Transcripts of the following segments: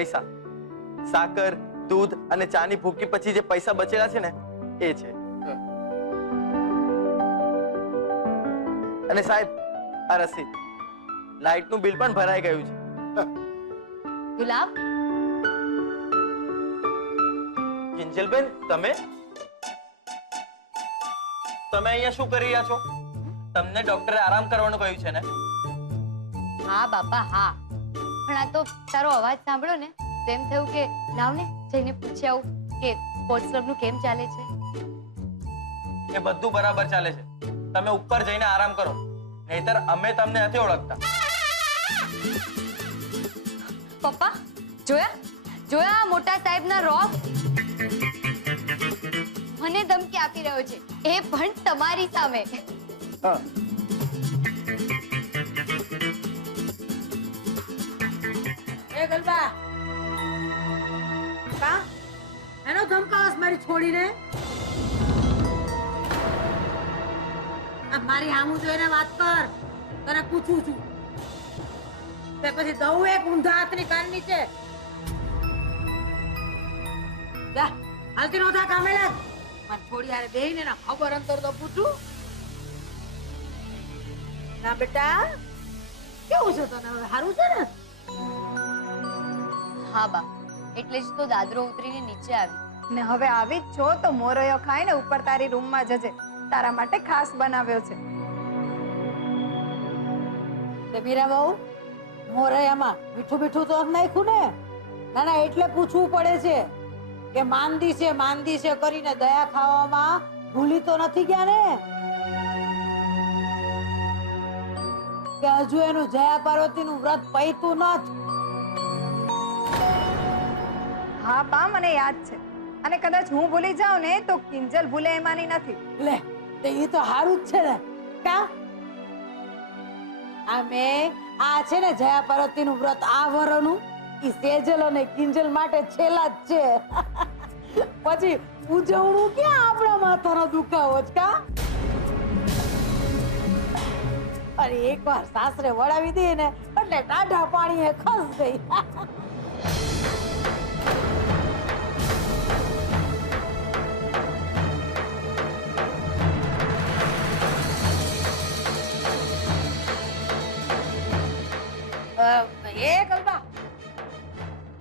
પૈસા, સાકર, દૂધ અને ચાની ભૂકી પછી જે પૈસા બચેલા છે ને એ છે. અને સાહેબ, આ રસીદ. લાઇટનું બિલ પણ ભરાઈ ગયું છે. ગુલાબ, કિંજલબેન, તમે અહીંયા શું કરી રહ્યા છો? તમને ડોક્ટરે આરામ કરવાનું કહ્યું છે ને? હા બાપા હા, પણ આ તો તારો અવાજ સાંભળો ને તેમ થયું કે લાવ ને જઈને પૂછી આવું કે સ્પોર્ટ્સ ક્લબનું કેમ ચાલે છે. એ બધું બરાબર ચાલે છે. તમે ઉપર જઈને આરામ કરો, નહીતર અમે તમને નથી ઓળખતા. પપ્પા જોયા મોટા સાહેબના રોબ મને ધમકી આપી રહ્યો છે, એ પણ તમારી સામે. એ ગલબા કા એનો ધમકાવસ મારી છોડીને? આ મારી હામું જોઈને વાત કર, તને પૂછું છું. તે પછી દઉં એક ઊંધા હાથની કાન નીચે. જા હાલતી નોતા કામે લાગ. મારી છોડી હારે બેહીને ના ખબર અંતર તો પૂછું. ના બેટા, કેવું છે તને? હવે સારું છે ને? હા બા, એટલે જ તો દાદરો ઉતરીને નીચે આવી. ને હવે આવી જ છો તો મોરયો ખાઈને ઉપર તારી રૂમમાં જજે, તારા માટે ખાસ બનાવ્યો છે. તે મીરા બહુ મોરયામાં મીઠું મીઠું તો નાખ્યું ને? ના ના, એટલે પૂછવું પડે છે કે માંદી છે કરીને દયા ખાવામાં ભૂલી તો નથી ગયા ને? કે હજુ એનું જયા પાર્વતીનું વ્રત પૈતું નથી? હા બા, મને યાદ છે. અને કદાચ હું ભૂલી જાઉં ને તો કિંજલ ભૂલે એમાંની નથી. લે, તે ઈ તો હારું જ છે ને કા? આ છે ને જયા પાર્વતીનું વ્રત આ વરનું, ઈ સેજલ અને કિંજલ માટે છેલ્લા જ છે. પછી ઉજવણું ક્યાં આપણા માથાનો દુખાવો જ કા? અરે એકવાર સાસરે વળાવી દે ને એટલે ટાઢા પાણીએ ખસ ગઈ. એ ગલબા,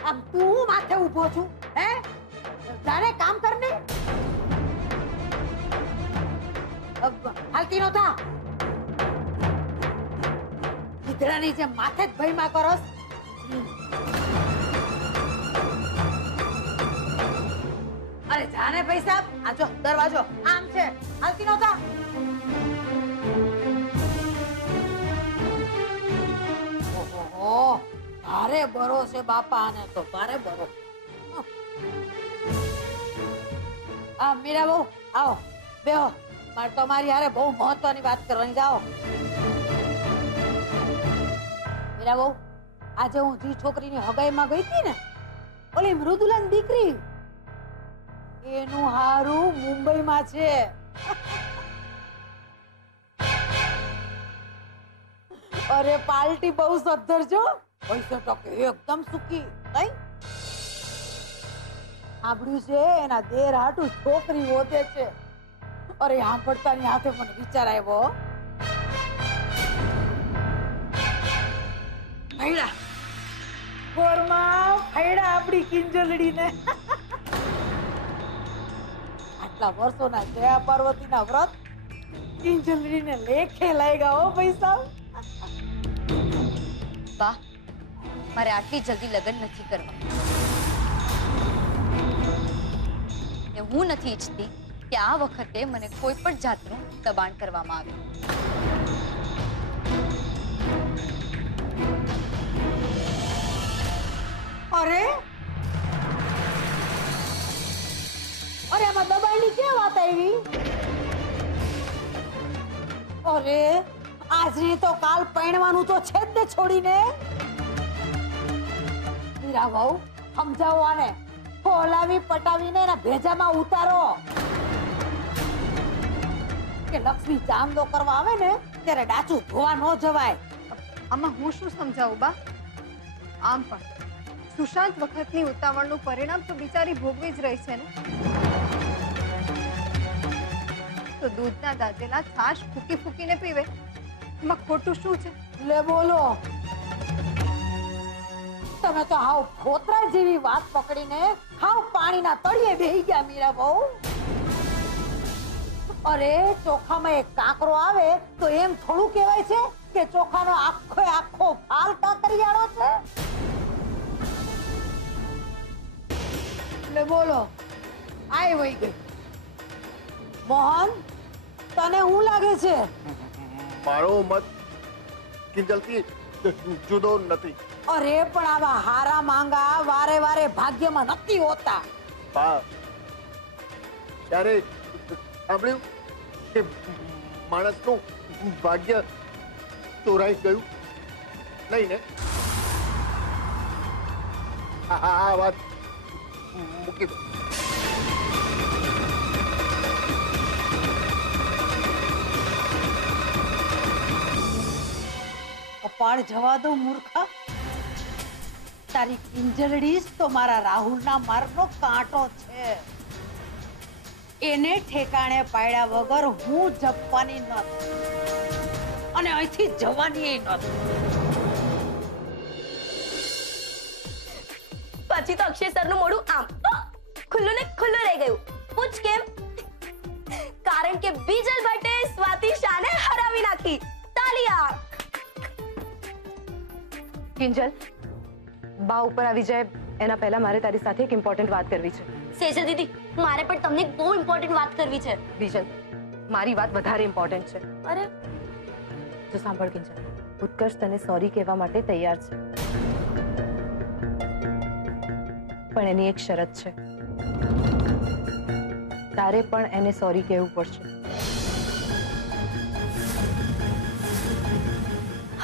આમ તું માથે ઉભો છું હે? તારે કામ કરને હાલતી નહોતા. ગીધડાની જેમ માથે જ ભયમાં કરસ. અરે જાને પૈસા, આ જો દરવાજો આમ છે, હાલતી નહોતા. ઓહો, ભારે બરો છે બાપા, આને તો ભારે બરો. આ મીરા બહુ આવો બેહો, મારે તમારી હારે બહુ મહત્વની વાત કરવાની. જાઓ મીરા બહુ, આજે હું જે છોકરીની હગાઈમાં ગઈ હતી ને, ઓલી મૃદુલાની દીકરી, એનું હારું મુંબઈમાં છે. અરે પાર્ટી બહુ સદ્ધર છો, પૈસા ટકે એકદમ સુખી. નહીં સાંભળ્યું છે એના દેર હાટું છોકરી હોતે છે. અરે સાંભળતાની હાથે મને વિચાર આવ્યો. ફૈડા કોરમાં ફૈડા આપણી કિંજલડીને. આટલા વર્ષોના જયા પાર્વતીના વ્રત કિંજલડીને લેખે લાગ્યા હો પૈસા. બા, મારે આટલી જલ્દી લગ્ન નથી કરવા. ને હું નથી ઈચ્છતી કે આ વખતે મને કોઈ પણ જાતનું દબાણ કરવામાં આવે. અરે અરે આમાં દબાણની ક્યાં વાત આવી? અરે આજની તો કાલ પરણવાનું તો છે જ ને છોડીને. મીરા વહુ, સમજાવો આને, ફોલાવી પટાવીને એના ભેજામાં ઉતારો. કે લક્ષ્મી ચાંદલો કરવા આવે ને ત્યારે ડાચું ધોવા ન જવાય. આમાં હું શું સમજાવું બા? આમ પણ સુશાંત વખતની ઉતાવળનું પરિણામ તો બિચારી ભોગવી જ રહી છે ને. તો દૂધના દાજેલા છાશ ફૂકી ફૂકીને પીવે, એમાં ખોટું શું છે? લે બોલો, તમે તો હાવ ફોતરા જેવી વાત પકડીને હાવ પાણીના તળિયે બેહી ગયા મીરા બહુ. અરે ચોખામાં એક કાંકરો આવે તો એમ થોડું કહેવાય છે કે ચોખાનો આખો ફાલ કાંકરિયાળો છે? લે બોલો, આય વઈ ગઈ. મોહન, તને શું લાગે છે? મારો મત કિંજલથી જુદો નથી. અરે પણ આવા હારા માંગા વારે વારે ભાગ્યમાં નથી હોતા. બા, ત્યારે સાંભળ્યું કે માણસનું ભાગ્ય ચોરાઈ ગયું? નહીં ને? આ વાત મૂકી દો. કપાળ જવા દો મૂર્ખા. તારી કિંજલડી જ તો મારા રાહુલના માર્ગનો કાંટો છે. એને ઠેકાણે પાડ્યા વગર હું જપવાની નથી અને અહીંથી જવાની નથી. પછી તો અક્ષય સરનું મોઢું આમ ખુલ્લું ને ખુલ્લું રહી ગયું. પૂછ કેમ? કારણ કે બીજલ ભટ્ટે સ્વાતિ શાને હરાવી નાખી. તાલિયા. કિંજલ, બા ઉપર આવી જાય એના પહેલા મારે તારી સાથે એક ઇમ્પોર્ટન્ટ વાત કરવી છે. સેજલ દીદી, મારે પણ તમને એક બહુ ઇમ્પોર્ટન્ટ વાત કરવી છે. બીજલ, મારી વાત વધારે ઇમ્પોર્ટન્ટ છે. અરે જો સાંભળ કિંજલ, ઉત્કર્ષ તને સોરી કહેવા માટે તૈયાર છે, પણ એની એક શરત છે. તારે પણ એને સોરી કહેવું પડશે.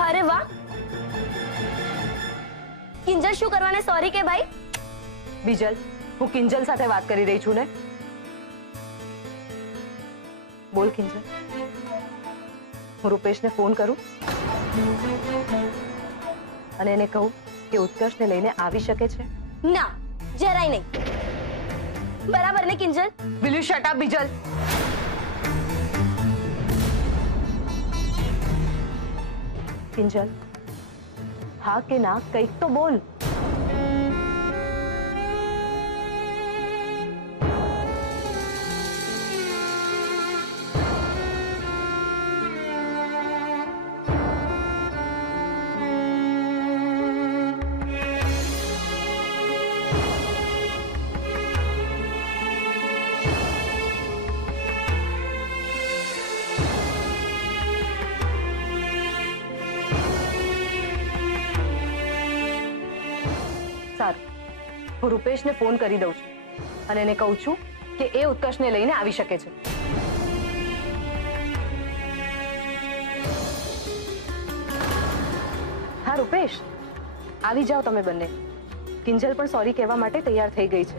અરે વાહ, કિંજલ શું કરવાને સોરી કે ભાઈ? બીજલ, હું કિંજલ સાથે વાત કરી રહી છું ને. બોલ કિંજલ, હું રૂપેશને ફોન કરું અને એને કહું કે ઉત્કર્ષને લઈને આવી શકે છે? ના, જરાય નહીં. બરાબર ને Kinjal? Will you shut up Bijal? Kinjal, હા કે ના કંઈક તો બોલ. સારું, હું રૂપેશને ફોન કરી દઉં છું અને એને કહું છું કે એ ઉત્કર્ષને લઈને આવી શકે છે. હા રૂપેશ, આવી જાઓ તમે બંને. કિંજલ પણ સોરી કહેવા માટે તૈયાર થઈ ગઈ છે.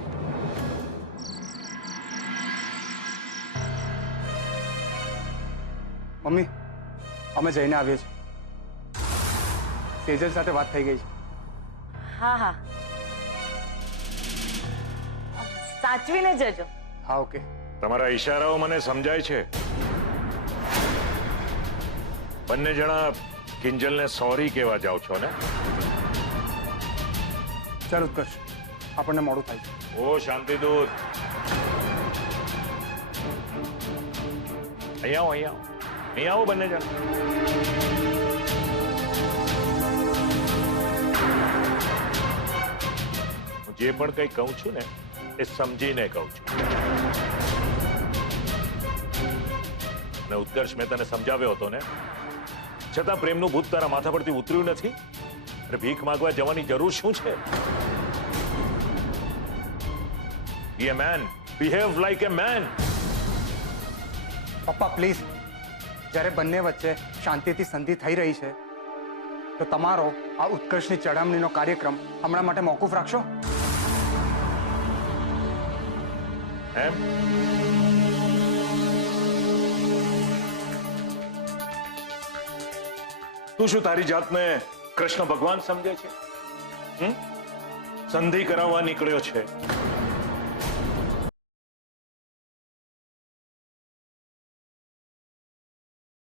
મમ્મી, અમે જઈને આવીએ છીએ. સેજલ સાથે વાત થઈ ગઈ છે. હા હા, સાચવીને જજો. હા ઓકે. તમારા ઈશારાઓ મને સમજાય છે. બંને જણા કિંજલને સોરી કહેવા જાઓ છો ને? ચાલ ઉત્કર્ષ, આપણને મોડું થાય છે. ઓ શાંતિદૂત, અહીંયા આવો, અહીંયા આવો, અહીં આવો બંને જણા. હું જે પણ કંઈ કહું છું ને એ સમજીને કહું છું. ને ઉત્કર્ષ, મેં તને સમજાવ્યો હતો ને, છતાં પ્રેમનું ભૂત તારા માથા પરથી ઉતર્યું નથી. અરે ભીખ માંગવા જવાની જરૂર શું છે? Be a man. Behave like a man. પપ્પા પ્લીઝ, જ્યારે બંને વચ્ચે શાંતિથી સંધિ થઈ રહી છે તો તમારો આ ઉત્કર્ષની ચડામણીનો કાર્યક્રમ હમણાં માટે મોકૂફ રાખશો? એમ? તું શું તારી જાતને કૃષ્ણ ભગવાન સમજે છે? સંધિ કરાવવા નીકળ્યો છે